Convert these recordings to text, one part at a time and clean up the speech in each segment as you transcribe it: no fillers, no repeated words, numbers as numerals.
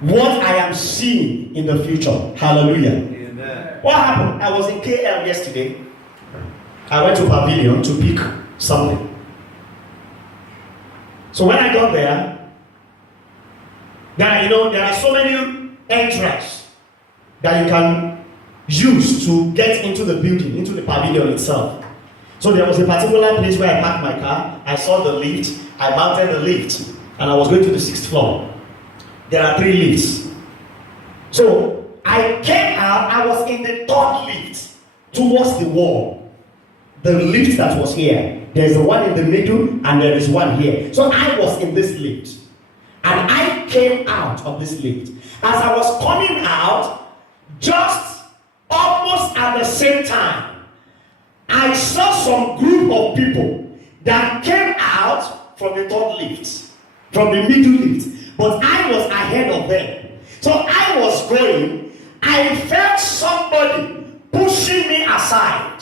what I am seeing in the future. Hallelujah. Amen. What happened? I was in KL yesterday. I went to Pavilion to pick something. So when I got there, there are so many entrances that you can use to get into the building, into the pavilion itself. So there was a particular place where I parked my car. I saw the lift. I mounted the lift, and I was going to the 6th floor. There are 3 lifts. So I came out. I was in the 3rd lift towards the wall. The lift that was here. There's the one in the middle, and there is one here. So I was in this lift, and I came out of this lift. As I was coming out, just almost at the same time, I saw some group of people that came out from the 3rd lift, from the middle lift, but I was ahead of them. So I was going, I felt somebody pushing me aside,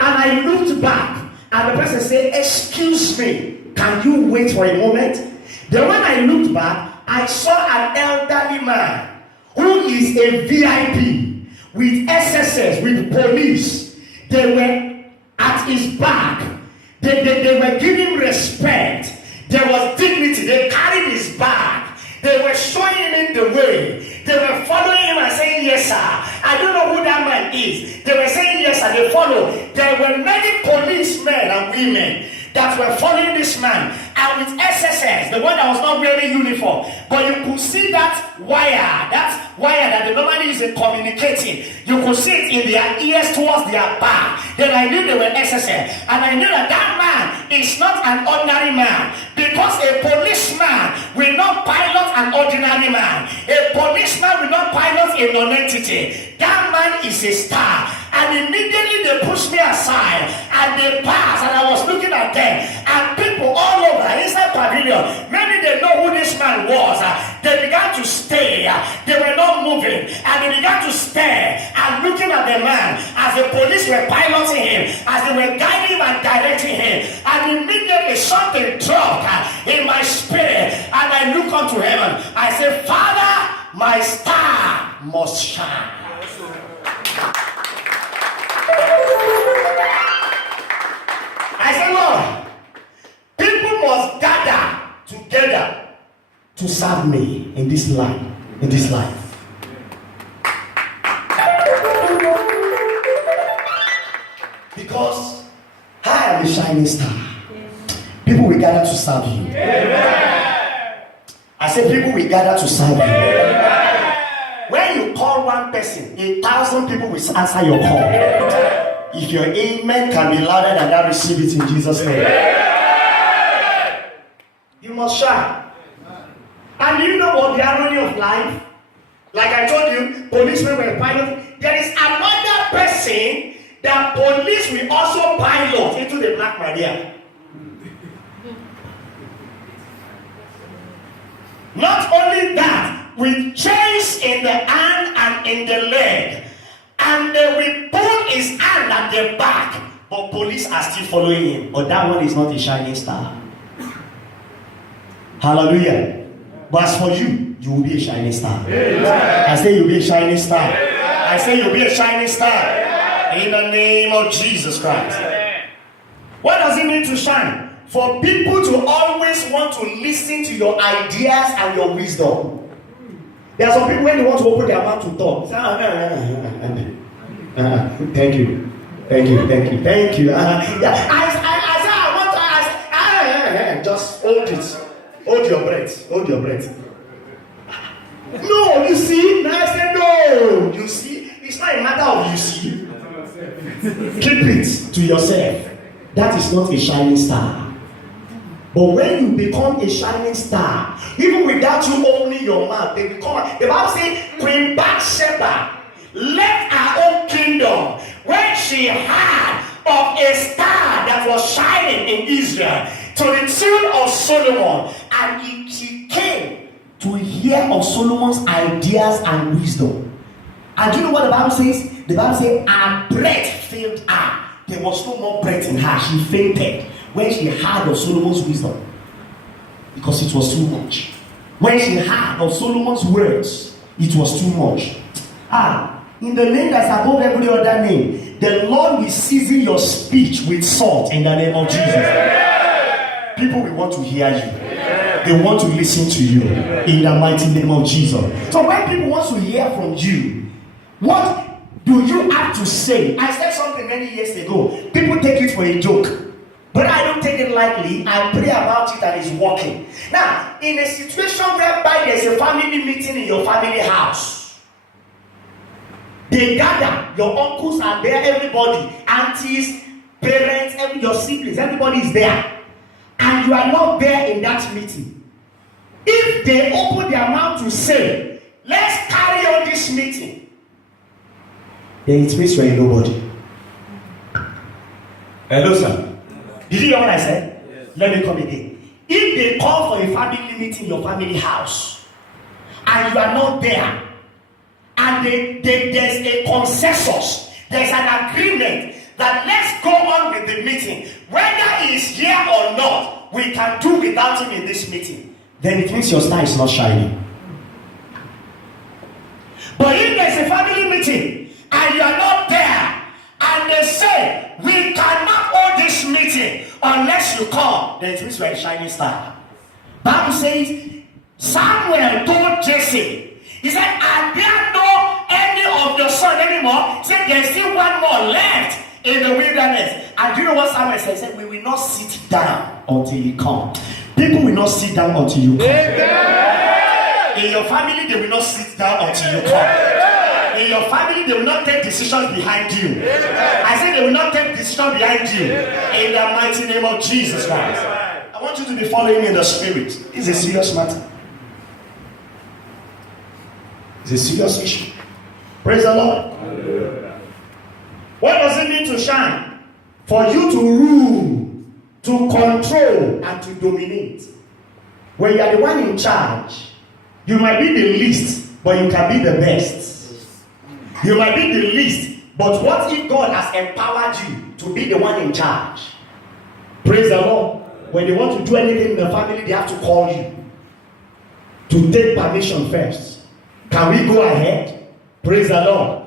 and I looked back, and the person said, "Excuse me, can you wait for a moment?" Then when I looked back, I saw an elderly man who is a VIP with SSS, with police. They were at his back. They were giving respect. There was dignity. They carried his bag. They were showing him the way. They were following him and saying, "Yes, sir." I don't know who that man is. They were saying, "Yes, sir." They follow. There were many policemen and women that were following this man, and with SSS, the one that was not wearing uniform, but you could see that wire that they normally use in communicating. You could see it in their ears towards their back. Then I knew they were SSS, and I knew that that man is not an ordinary man, because a policeman will not pilot an ordinary man. A policeman will not pilot a non-entity. That man is a star. And immediately they pushed me aside, and they passed, and I was looking at them, and people all over inside pavilion, many they know who this man was. They began to stay. They were not moving, and they began to stare and looking at the man as the police were piloting him, as they were guiding him and directing him. And immediately something dropped in my spirit, and I look unto heaven. I said, "Father, my star must shine." I said, "Lord, people must gather together to serve me in this life, Because I am a shining star. People will gather to serve you. Amen. I said, people will gather to serve you. Amen. When you call one person, 1,000 people will answer your call. If your amen can be louder than that, receive it in Jesus' name. Amen. You must shine. And you know what the irony of life? Like I told you, policemen were pilots. There is another person that police will also pilot into the Black Maria. Not only that, with chains in the hand and in the leg, and they will pull his hand at the back, but police are still following him. But that one is not a shining star. Hallelujah. But as for you, you will be a shining star. Amen. I say you'll be a shining star. Amen. I say you'll be a shining star. Amen. In the name of Jesus Christ. Amen. What does it mean to shine? For people to always want to listen to your ideas and your wisdom. There are some people when they want to open their mouth to talk. Say, thank you. Yeah, I just hold it. Hold your breath. No, you see? Now I say no. You see? It's not a matter of you see. Keep it to yourself. That is not a shining star. But when you become a shining star, even without you opening your mouth, they become. The Bible says, Queen Bathsheba left her own kingdom when she heard of a star that was shining in Israel to the tune of Solomon, and she came to hear of Solomon's ideas and wisdom. And do you know what the Bible says? The Bible says her breath failed her. There was no more breath in her. She fainted when she heard of Solomon's wisdom. because it was too much. When she heard of Solomon's words, it was too much. In the name that's above every other name, the Lord will season your speech with salt in the name of Jesus. People will want to hear you. They want to listen to you in the mighty name of Jesus. So when people want to hear from you, what do you have to say? I said something many years ago. People take it for a joke. But I don't take it lightly. I pray about it and it's working. Now, in a situation whereby there's a family meeting in your family house, they gather, your uncles are there, everybody, aunties, parents, your siblings, everybody is there. And you are not there in that meeting. If they open their mouth to say, let's carry on this meeting, then it means you are a nobody. Hello, sir. Did you hear what I said? Yes. Let me come again. If they call for a family meeting in your family house, and you are not there, and there's a consensus, there's an agreement that let's go on with the meeting, whether he is here or not, we can do without him in this meeting, then it means your star is not shining. But if there's a family meeting and you are not there, and they say we cannot hold this meeting unless you come, then it means you are a shining star. Bible says Samuel told Jesse, he said, are there no any of your son anymore? He said, there's still one more left in the wilderness. And do you know what Samuel said? He said, we will not sit down until you come. People will not sit down until you come. Amen. In your family, they will not sit down until you come. In your family, they will not take decisions behind you. I said they will not take decisions behind you. In the mighty name of Jesus Christ. I want you to be following me in the spirit. It's a serious matter. It's a serious issue. Praise the Lord. What does it mean to shine? For you to rule, to control, and to dominate. When you are the one in charge, you might be the least, but you can be the best. You might be the least, but what if God has empowered you to be the one in charge? Praise the Lord. When they want to do anything in the family, they have to call you to take permission first. Can we go ahead? Praise the Lord.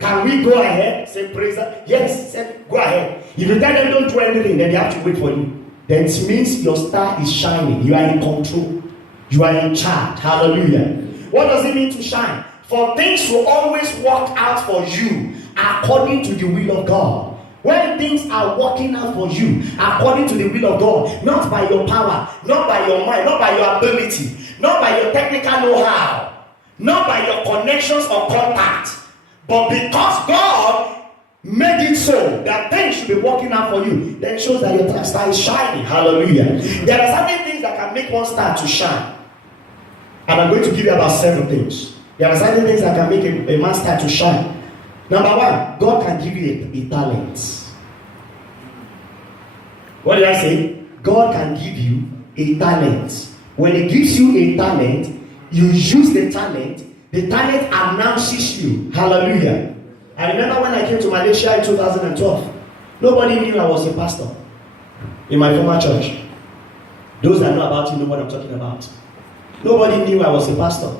Can we go ahead? Say praise the Lord. Yes, say go ahead. If you tell them don't do anything, then they have to wait for you. Then it means your star is shining. You are in control. You are in charge. Hallelujah. What does it mean to shine? For things to always work out for you according to the will of God. When things are working out for you according to the will of God, not by your power, not by your mind, not by your ability, not by your technical know-how, not by your connections or contact, but because God made it so that things should be working out for you, then it shows that your star is shining. Hallelujah. There are certain things that can make one star to shine. And I'm going to give you about 7 things. There are certain things that can make a man start to shine. Number 1, God can give you a talent. What did I say? God can give you a talent. When He gives you a talent, you use the talent announces you. Hallelujah. I remember when I came to Malaysia in 2012, nobody knew I was a pastor in my former church. Those that know about it know what I'm talking about. Nobody knew I was a pastor.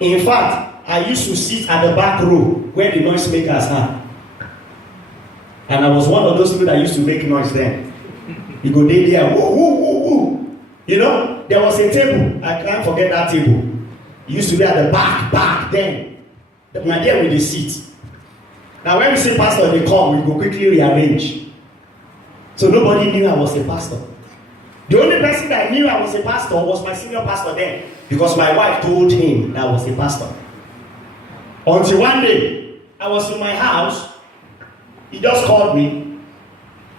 In fact, I used to sit at the back row where the noisemakers are. And I was one of those people that used to make noise then. You go there, woo, woo, woo, woo. You know, there was a table. I can't forget that table. It used to be at the back then. We are there with the seat. Now when we say pastor, they come, we go quickly rearrange. So nobody knew I was a pastor. The only person that knew I was a pastor was my senior pastor then, because my wife told him that I was a pastor. Until one day, I was in my house, he just called me.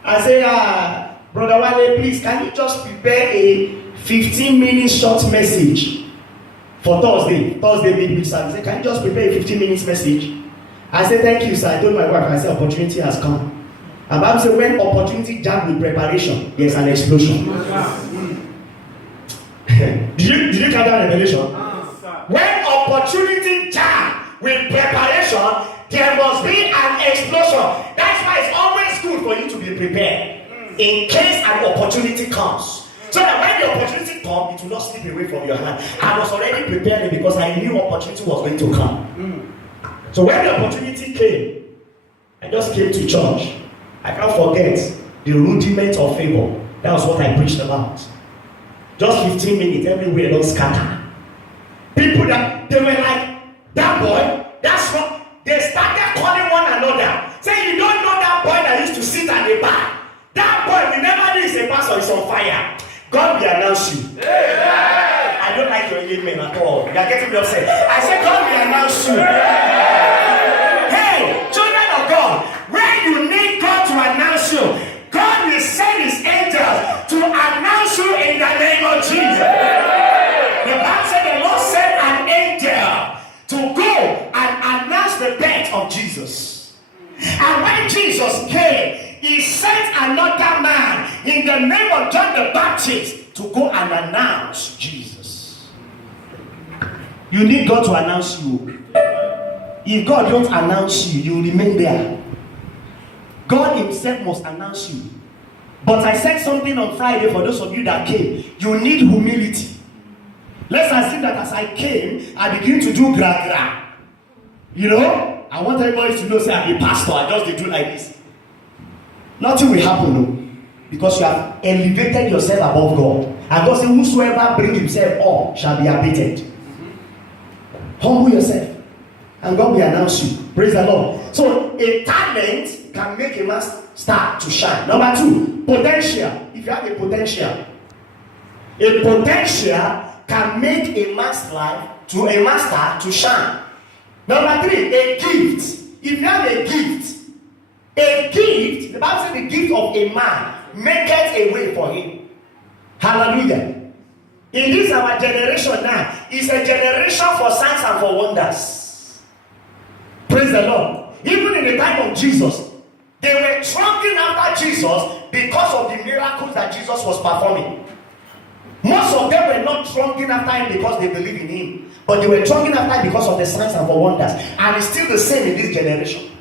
I said, Brother Wale, please, can you just prepare a 15-minute short message for Thursday midweek service? He said, can you just prepare a 15-minute message? I said, thank you, sir. I told my wife, I said, opportunity has come. And Bible says, when opportunity jam with preparation, there's an explosion. Did you catch that revelation? When opportunity jam with preparation, there must be an explosion. That's why it's always good for you to be prepared in case an opportunity comes. So that when the opportunity comes, it will not slip away from your hand. I was already prepared because I knew opportunity was going to come. So when the opportunity came, I just came to church. I can't forget the rudiment of favor. That was what I preached about. Just 15 minutes, everywhere don't scatter. People that they were like, that boy, that's what they started calling one another. Say, you don't know that boy that used to sit at the bar. That boy, we never knew he's a pastor, he's on fire. God will announce you. Amen. I don't like your amen at all. You are getting me upset. I said, God will announce you. Hey, children of God, when you need God to announce you, God will send his angels to announce you in the name of Jesus. The Bible said the Lord sent an angel to go and announce the birth of Jesus. And when Jesus came, he sent another man in the name of John the Baptist to go and announce Jesus. You need God to announce you. If God don't announce you, you remain there. God himself must announce you. But I said something on Friday for those of you that came. You need humility. Let's assume that as I came, I begin to do gra-gra. You know, I want everybody to know, say I'm a pastor. I just do like this. Nothing will happen, no. Because you have elevated yourself above God. And God said, whosoever bring himself up shall be abated. Humble yourself. And God will announce you. Praise the Lord. So a talent can make a man start to shine. Number two, potential. If you have a potential can make a man's life to a master to shine. Number three, a gift. If you have a gift, the Bible says the gift of a man maketh a way for him. Hallelujah. In this our generation now, is a generation for signs and for wonders. Praise the Lord. Even in the time of Jesus, they were trusting after Jesus because of the miracles that Jesus was performing. Most of them were not trusting after him because they believe in him, but they were trusting after him because of the signs and for wonders. And it's still the same in this generation.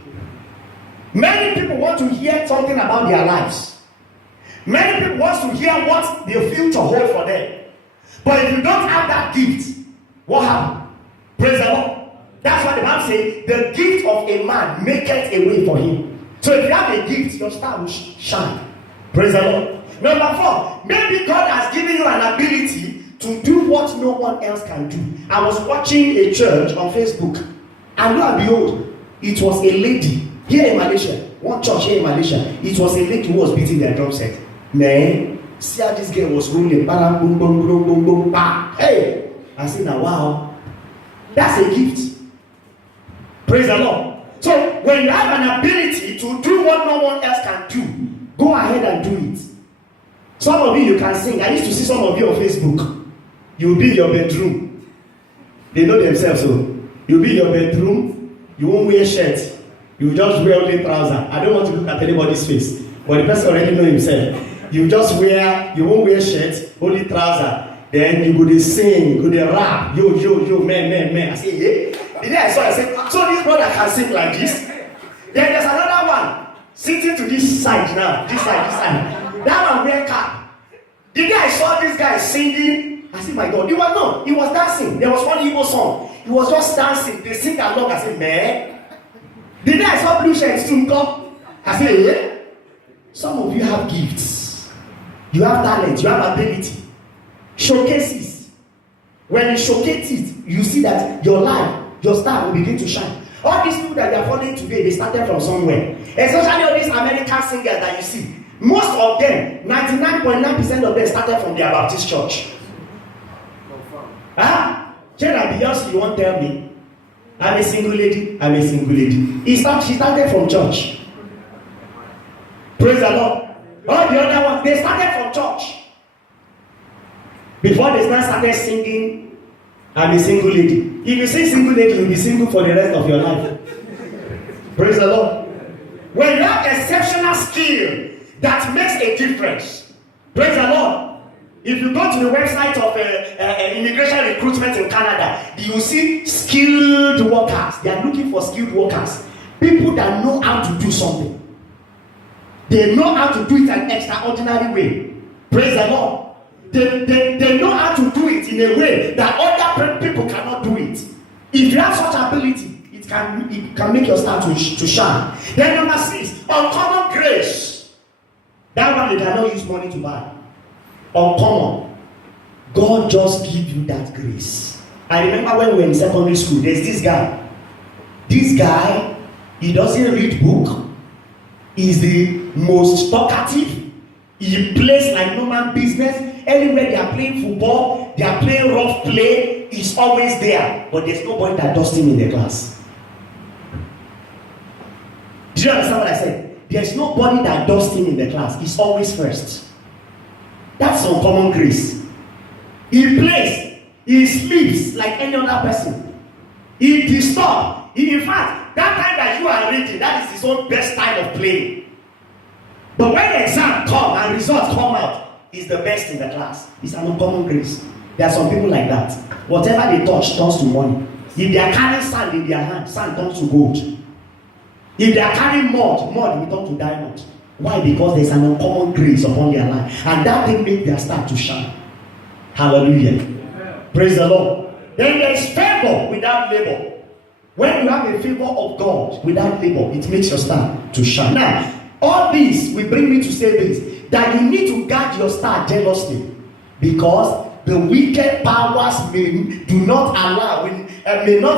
Many people want to hear something about their lives. Many people want to hear what the future holds for them. But if you don't have that gift, what happened? Praise the Lord. That's why the Bible says, the gift of a man maketh a way for him. So if you have a gift, your star will shine. Praise the Lord. Number four, maybe God has given you an ability to do what no one else can do. I was watching a church on Facebook, and lo and behold, it was a lady here in Malaysia. One church here in Malaysia. It was a lady who was beating their drum set. Man, see how this girl was rolling. Bam, boom, boom, boom, boom, boom, bam. Hey, I said, now wow, that's a gift. Praise the Lord. So when you have an ability to do what no one else can do, go ahead and do it. Some of you can sing. I used to see some of you on Facebook. You'll be in your bedroom. They know themselves. So you'll be in your bedroom. You won't wear shirt. You just wear only trouser. I don't want to look at anybody's face, but the person already know himself. You just wear. You won't wear shirt, only trouser. Then you go to sing, go to rap. Yo, man. I say, yeah. Then I said, so this brother can sing like this. Then there's another one sitting to this side now. This side. That one wear cap. The day I saw this guy singing, I said, my God, he was dancing. There was one Igbo song. He was just dancing. They sing along. I said, man. The day I saw blue shirts to come, I said, yeah. Some of you have gifts. You have talent. You have ability. Showcases. When you showcase it, you see that your life, your star will begin to shine. All these people that you are following today, they started from somewhere. Especially all these American singers that you see. Most of them, 99.9% of them started from their Baptist church. Huh? Jenna Beyonce, you won't tell me. I'm a single lady. She started from church. Praise the Lord. All the other ones, they started from church. Before they started singing, I'm a single lady. If you sing single lady, you'll be single for the rest of your life. Praise the Lord. When you have exceptional skill that makes a difference, praise the Lord. If you go to the website of immigration recruitment in Canada, you will see skilled workers. They are looking for skilled workers. People that know how to do something. They know how to do it an extraordinary way. Praise the Lord. They know how to do it in a way that other people cannot do it. If you have such ability, it can make your star to shine. Then number 6, uncommon grace. That one they cannot use money to buy. Uncommon. God just give you that grace. I remember when we were in secondary school, there's this guy. This guy, he doesn't read book. He's the most talkative. He plays like no man business. Anywhere they are playing football, they are playing rough play, he's always there. But there's nobody that does him in the class. Do you understand what I said? There's nobody that does him in the class. He's always first. That's uncommon grace. He plays. He sleeps like any other person. He disturbs. In fact, that time that you are reading, that is his own best time of playing. But when the exam come and results come out, he's the best in the class. It's an uncommon grace. There are some people like that. Whatever they touch turns to money. If they are carrying sand in their hand, sand turns to gold. If they are carrying mud will turn to diamond. Why? Because there's an uncommon grace upon their life. And that thing makes their star to shine. Hallelujah. Amen. Praise the Lord. Then there is favor without labor. When you have a favor of God without labor, it makes your star to shine. Now, all this will bring me to say this, that you need to guard your star jealously, because the wicked powers may not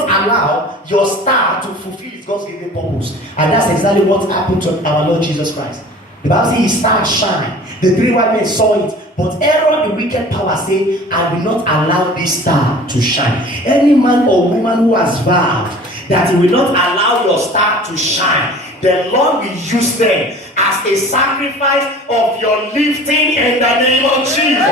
allow your star to fulfill its God's given purpose. And that's exactly what happened to our Lord Jesus Christ. The Bible says his star shine. The 3 wise men saw it. But Aaron, the wicked power, say, I will not allow this star to shine. Any man or woman who has vowed that he will not allow your star to shine, the Lord will use them as a sacrifice of your lifting in the name of Jesus.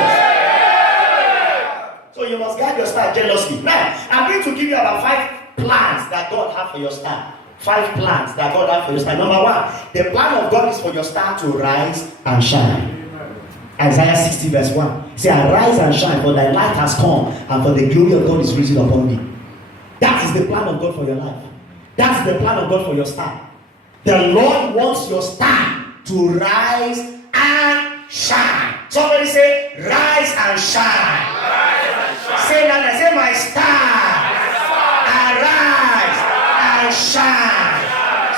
So you must guard your star jealously. Now, I'm going to give you about 5 plans that God has for your star. 5 plans that God has for your star. Number 1, the plan of God is for your star to rise and shine. Isaiah 60 verse 1. Say, arise and shine, for thy light has come, and for the glory of God is risen upon thee. That is the plan of God for your life. That's the plan of God for your star. The Lord wants your star to rise and shine. Somebody say, rise and shine. Rise and shine. Say that. Say, my star, arise and shine.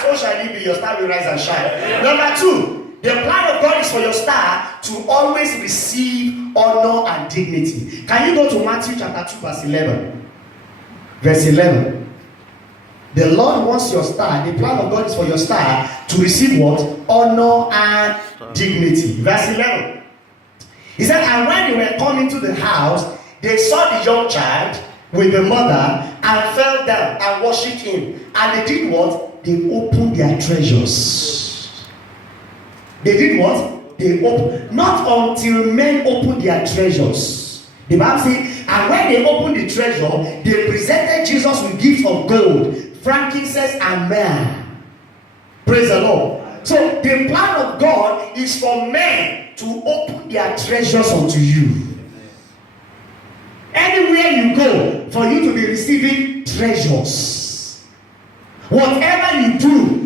So shall it be. Your star will rise and shine. Number 2. The plan of God is for your star to always receive honor and dignity. Can you go to Matthew chapter 2 verse 11? Verse 11. The Lord wants your star. The plan of God is for your star to receive what? Honor and dignity. Verse 11. He said, and when they were coming to the house, they saw the young child with the mother and fell down and worshipped him. And they did what? They opened their treasures. They did what? They opened. Not until men opened their treasures. The Bible says, and when they opened the treasure, they presented Jesus with gifts of gold, frankincense, and myrrh. Praise the Lord. So the plan of God is for men to open their treasures unto you. Anywhere you go, for you to be receiving treasures. Whatever you do,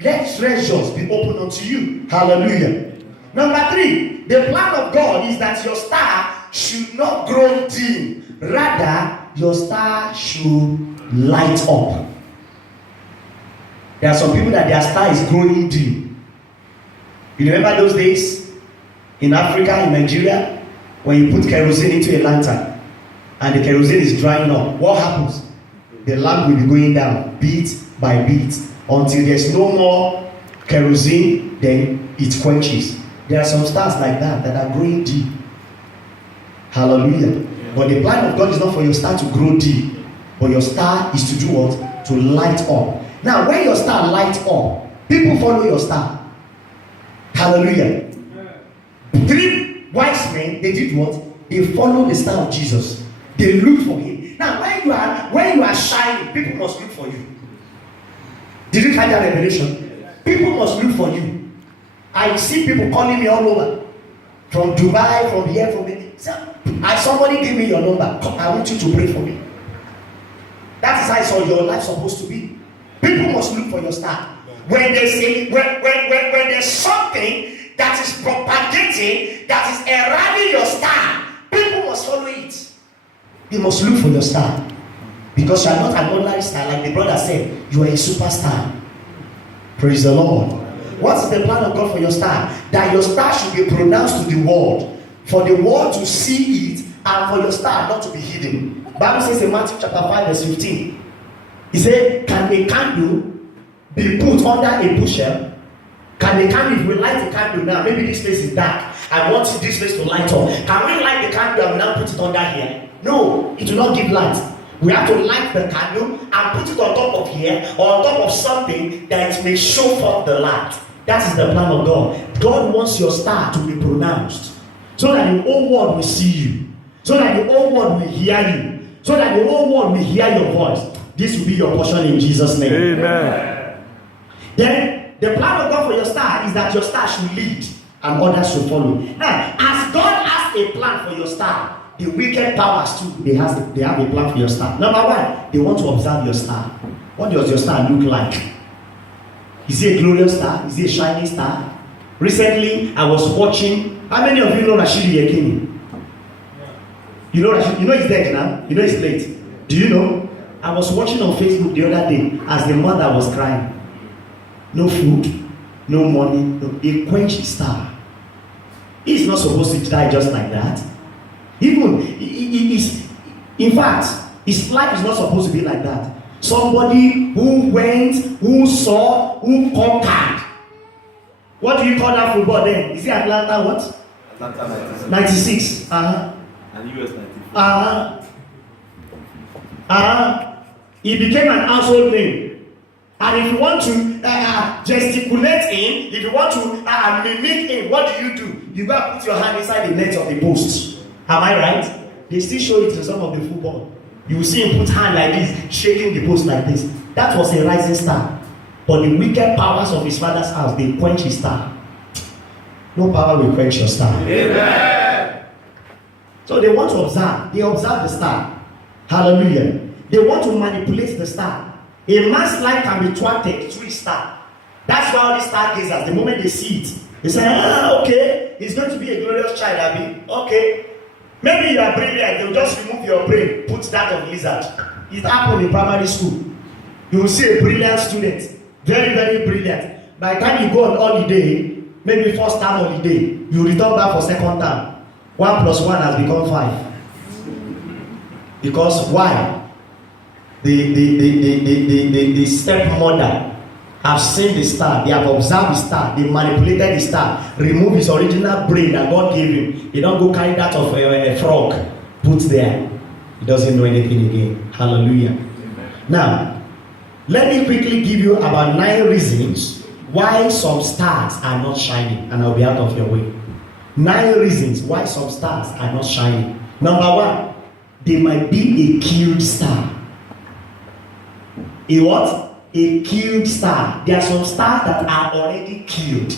let treasures be opened unto you. Hallelujah. Number 3, the plan of God is that your star should not grow dim. Rather, your star should light up. There are some people that their star is growing dim. You remember those days in Africa, in Nigeria, when you put kerosene into a lantern and the kerosene is drying up, what happens? The lamp will be going down bit by bit until there's no more kerosene, then it quenches. There are some stars like that are growing deep. Hallelujah. Yeah. But the plan of God is not for your star to grow deep, but your star is to do what? To light up. Now, when your star lights up, people follow your star. Hallelujah. Yeah. 3 wise men, they did what? They followed the star of Jesus. They looked for him. Now, when you are shining, people must look for you. Did you catch that revelation? People must look for you. I see people calling me all over. From Dubai, from here, from there. Somebody gave me your number. Come, I want you to pray for me. That is how your life supposed to be. People must look for your star. When they say, when there's something that is propagating, that is heralding your star, people must follow it. You must look for your star. Because you are not an ordinary star, like the brother said, you are a superstar. Praise the Lord. What is the plan of God for your star? That your star should be pronounced to the world, for the world to see it, and for your star not to be hidden. The Bible says in Matthew chapter 5 verse 15, he said, can a candle be put under a bushel? Can a candle, if we light the candle now, maybe this place is dark, I want this place to light up. Can we light the candle and now put it under here? No, it will not give light. We have to light the candle and put it on top of here, or on top of something that it may show forth the light. That is the plan of God. God wants your star to be pronounced, so that the whole world will see you, so that the whole world will hear you, so that the whole world will hear your voice. This will be your portion in Jesus' name. Amen. Then the plan of God for your star is that your star should lead and others should follow. Now, as God has a plan for your star, the wicked powers too, they have a plan for your star. Number one, they want to observe your star. What does your star look like? Is it a glorious star? Is it a shining star? Recently, I was watching. How many of you know Rashidi Yekini? You know Rashidi? You know he's dead now. You know he's late. Do you know? I was watching on Facebook the other day as the mother was crying. No food, no money, a quenched star. He's not supposed to die just like that. Even in fact, his life is not supposed to be like that. Somebody who went, who saw, who conquered. What do you call that football then? Is it Atlanta what? Atlanta 96. And US 94. He became an household name. And if you want to gesticulate him, if you want to mimic him, what do? You go and put your hand inside the net of the post. Am I right? They still show it in some of the football. You will see him put hand like this, shaking the post like this. That was a rising star. But the wicked powers of his father's house, they quench his star. No power will quench your star. Amen. So they want to observe. They observe the star. Hallelujah. They want to manipulate the star. A man's life can be thwarted through his star. That's why all these stargazers, the moment they see it, they say, okay, he's going to be a glorious child, Abby. Okay. Maybe you are brilliant, they'll just remove your brain, put that of lizard. It happened in primary school. You will see a brilliant student, very, very brilliant. By the time you go on holiday, maybe first term holiday, you return back for second term. 1 plus 1 has become 5. Because why? The stepmother have seen the star, they have observed the star, they manipulated the star, remove his original brain that God gave him. They don't go carry that of a frog, put there. He doesn't know anything again. Hallelujah. Amen. Now, let me quickly give you about 9 reasons why some stars are not shining, and I'll be out of your way. 9 reasons why some stars are not shining. Number 1, they might be a killed star. A what? A killed star. There are some stars that are already killed.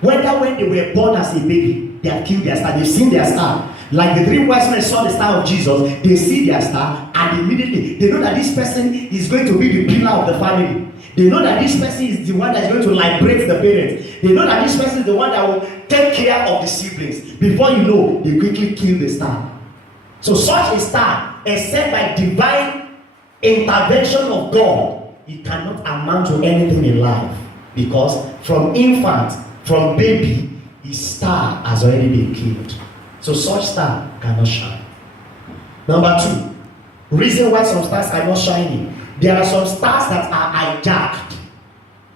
Whether when they were born as a baby, they have killed their star. They've seen their star. Like the 3 wise men saw the star of Jesus, they see their star, and immediately they know that this person is going to be the pillar of the family. They know that this person is the one that is going to liberate the parents. They know that this person is the one that will take care of the siblings. Before you know, they quickly kill the star. So such a star, except by divine intervention of God, it cannot amount to anything in life, because from infant, from baby, his star has already been killed. So such star cannot shine. Number 2, reason why some stars are not shining. There are some stars that are hijacked.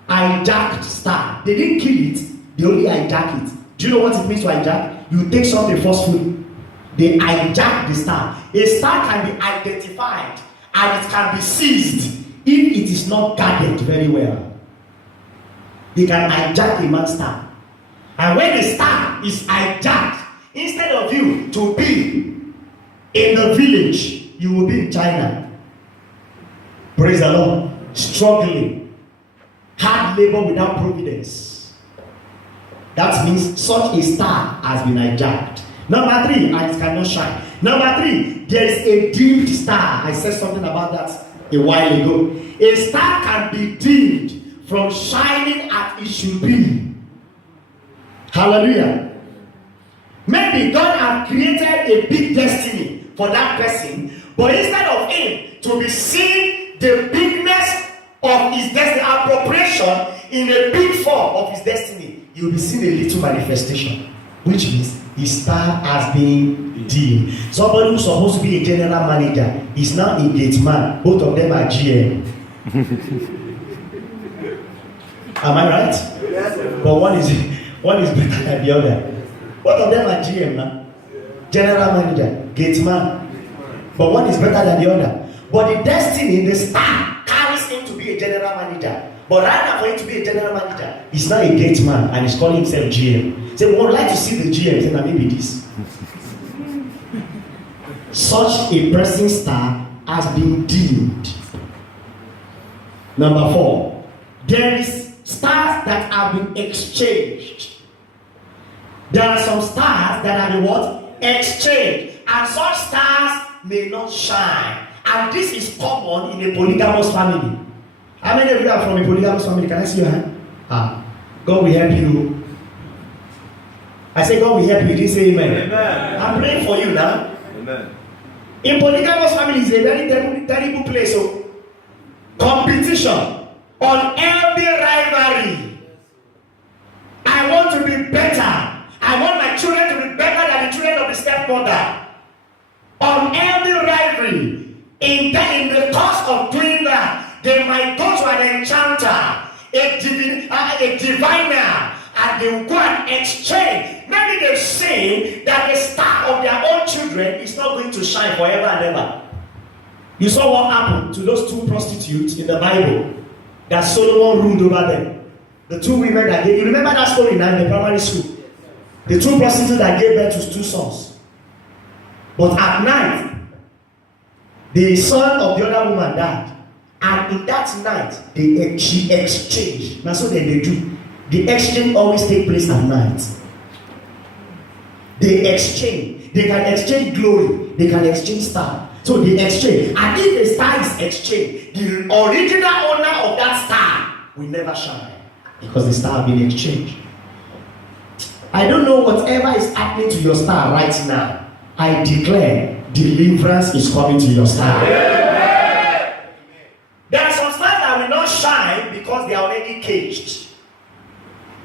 Hijacked star. They didn't kill it, they only hijack it. Do you know what it means to hijack? You take something forcefully. They hijack the star. A star can be identified and it can be seized if it is not guarded very well. They can hijack a man's star. And when the star is hijacked, instead of you to be in the village, you will be in China. Praise the Lord. Struggling. Hard labor without providence. That means such a star has been hijacked. Number 3, and it cannot shine. Number 3, there is a dimmed star. I said something about that a while ago. A star can be dimmed from shining as it should be. Hallelujah. Maybe God has created a big destiny for that person, but instead of him to be seeing the bigness of his destiny, appropriation in a big form of his destiny, you will be seeing a little manifestation, which means his star has been dim. Somebody who's supposed to be a general manager is now a gate man. Both of them are GM. Am I right? Yes. But one is better than the other. Both of them are GM now. General manager, gate man. But one is better than the other. But the destiny, the star, carries him to be a general manager. But right now, for him to be a general manager, he's now a gate man and he's calling himself GM. Say, we would like to see the GM. Say, now maybe this. Such a person's star has been dimmed. Number 4, there is stars that have been exchanged. There are some stars that have been what? Exchanged. And such stars may not shine. And this is common in a polygamous family. How many of you are from a polygamous family? Can I see your hand? God will help you. I say God will help you. Did you say amen? Amen. I'm praying for you now. Amen. In polygamous family is a very terrible place. So, competition, unhealthy rivalry. I want to be better. I want my children to be better than the children of the stepmother. Unhealthy rivalry. In the course of doing that, they might go to an enchanter, a diviner, and they will go and exchange. Maybe they've seen that the star of their own children is not going to shine forever and ever. You saw what happened to those 2 prostitutes in the Bible that Solomon ruled over them. The 2 women that gave, you remember that story now in the primary school? The 2 prostitutes that gave birth to 2 sons. But at night, the son of the other woman died. And in that night, she exchanged. Now, so they do. The exchange always takes place at night. They exchange. They can exchange glory. They can exchange star. So they exchange. And if the star is exchanged, the original owner of that star will never shine. Because the star has been exchanged. I don't know whatever is happening to your star right now. I declare deliverance is coming to your star. Yeah. There are some stars that will not shine because they are already caged.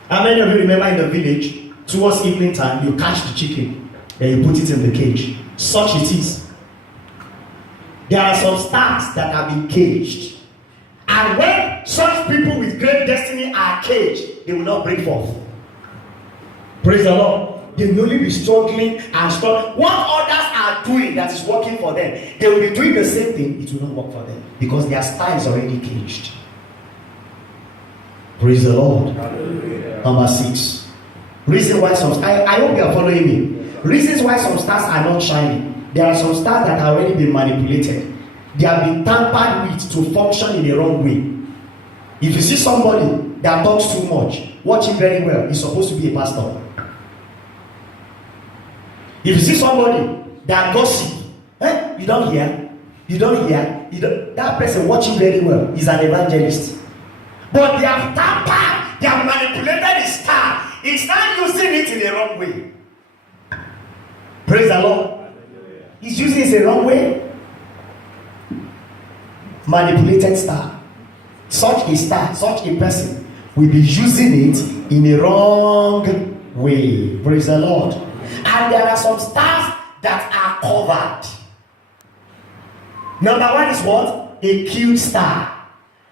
How many of you remember in the village, towards evening time, you catch the chicken, then you put it in the cage? Such it is. There are some stars that have been caged. And when such people with great destiny are caged, they will not break forth. Praise the Lord. They will only be struggling and struggling. What others are doing that is working for them, they will be doing the same thing. It will not work for them because their star is already caged. Praise the Lord. Hallelujah. Number 6. Reason why some I hope you are following me. Reasons why some stars are not shining. There are some stars that have already been manipulated. They have been tampered with to function in the wrong way. If you see somebody that talks too much, watch him very well. He's supposed to be a pastor. If you see somebody that gossip, you don't hear, that person, watch him very well. He's an evangelist. But they have tampered, they have manipulated his star. He's not using it in the wrong way. Praise the Lord. He's using it in the wrong way. Manipulated star. Such a star, such a person will be using it in the wrong way. Praise the Lord. And there are some stars that are covered. Number 1 is what? A cute star.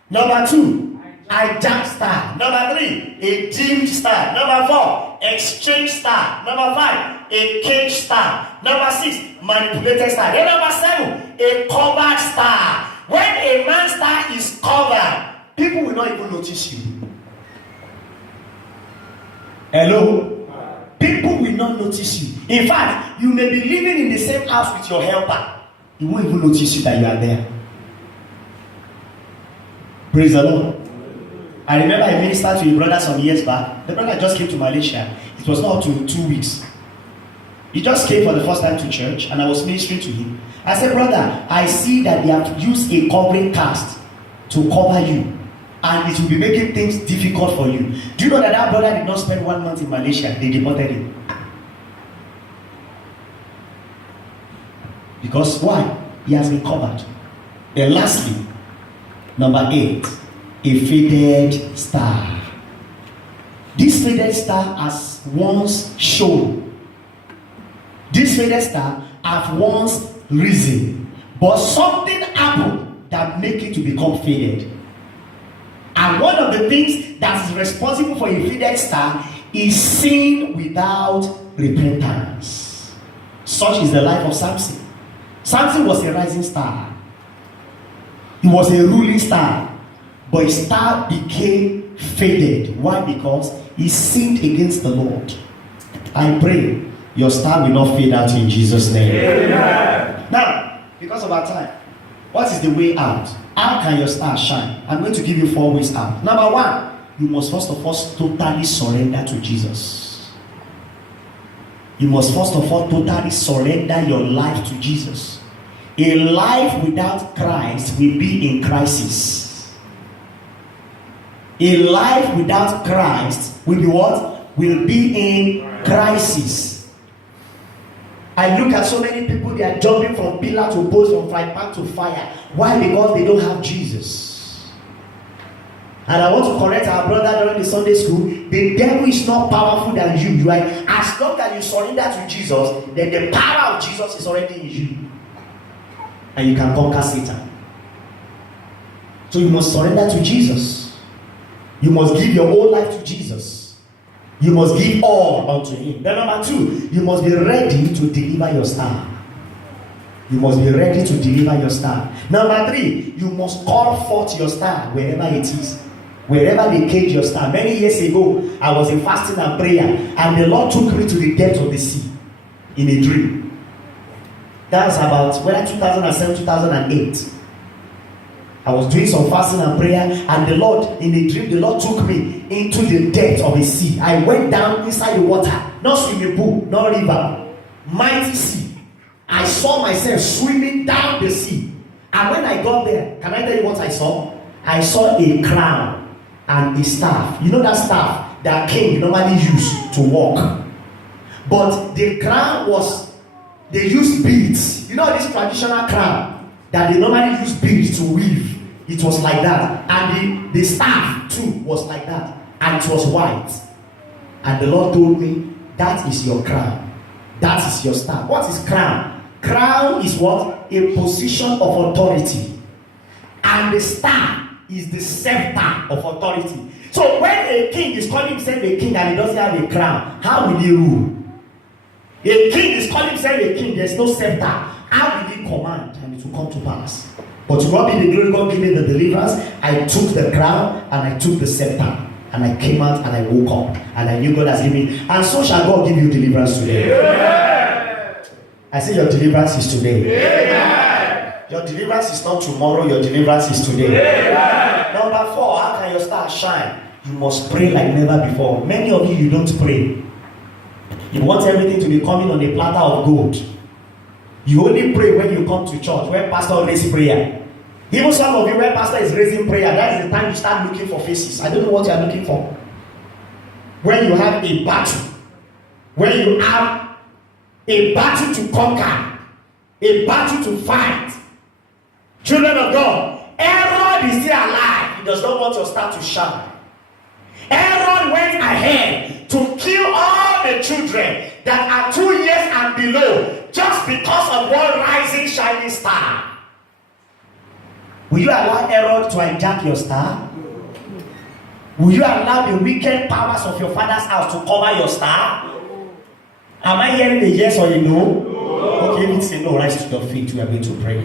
Number 2, a jump star. Number 3, a dimmed star. Number 4, exchange star. Number 5, a cage star. Number 6, manipulated star. Then number 7, a covered star. When a man's star is covered, people will not even notice you. Hello? People will not notice you. In fact, you may be living in the same house with your helper. He won't even notice you that you are there. Praise the Lord. I remember I ministered to a brother some years back. The brother just came to Malaysia. It was not up to 2 weeks. He just came for the first time to church and I was ministering to him. I said, brother, I see that they have used a covering cast to cover you. and it will be making things difficult for you. Do you know that that brother did not spend 1 month in Malaysia? They deported him. Because why? He has been covered. And lastly, number 8, a faded star. This faded star has once shone. This faded star has once risen. But something happened that make it to become faded. And one of the things that is responsible for a faded star is sin without repentance. Such is the life of Samson. Samson was a rising star. He was a ruling star. But his star became faded. Why? Because he sinned against the Lord. I pray your star will not fade out in Jesus' name. Amen. Now, because of our time, what is the way out? How can your star shine? I'm going to give you 4 ways out. Number 1, you must first of all totally surrender to Jesus. You must first of all totally surrender your life to Jesus. A life without Christ will be in crisis. A life without Christ will be what? Will be in crisis. I look at so many people, they are jumping from pillar to post, from frying pan to fire. Why? Because they don't have Jesus. And I want to correct our brother during the Sunday school. The devil is not powerful than you. Right? As long as you surrender to Jesus, then the power of Jesus is already in you. And you can conquer Satan. So you must surrender to Jesus. You must give your whole life to Jesus. You must give all unto him. Then number 2, you must be ready to deliver your star. You must be ready to deliver your star. Number 3, you must call forth your star wherever it is. Wherever they cage your star. Many years ago, I was in fasting and prayer, and the Lord took me to the depths of the sea in a dream. That was about 2007, 2008. I was doing some fasting and prayer, and the Lord, in a dream, the Lord took me into the depth of the sea. I went down inside the water, not swimming pool, not river, mighty sea. I saw myself swimming down the sea. And when I got there, can I tell you what I saw? I saw a crown and a staff. You know that staff that king normally used to walk. But the crown was, they used beads. You know this traditional crown that they normally use beads to weave. It was like that. And the staff too was like that. And it was white. And the Lord told me, that is your crown. That is your staff. What is crown? Crown is what? A position of authority. And the staff is the scepter of authority. So when a king is calling himself a king and he doesn't have a crown, how will he rule? A king is calling himself a king, there's no scepter. How will he command? And it will come to pass. But to God be the glory, God give me the deliverance. I took the crown and I took the scepter. And I came out and I woke up. And I knew God has given me. And so shall God give you deliverance today. Amen. I say your deliverance is today. Amen. Your deliverance is not tomorrow, your deliverance is today. Amen. Number 4, how can your star shine? You must pray like never before. Many of you don't pray. You want everything to be coming on a platter of gold. You only pray when you come to church, when pastor raises prayer. Even some of you, when pastor is raising prayer, that is the time you start looking for faces. I don't know what you are looking for. When you have a battle, when you have a battle to conquer, a battle to fight. Children of God, Aaron is still alive. He does not want your star to shine. Aaron went ahead to kill all the children that are 2 years and below just because of one rising shining star. Will you allow Aaron to hijack your star? Will you allow the wicked powers of your father's house to cover your star? Am I hearing a yes or a no? Okay, if it's a no, rise to your feet. We are going to pray.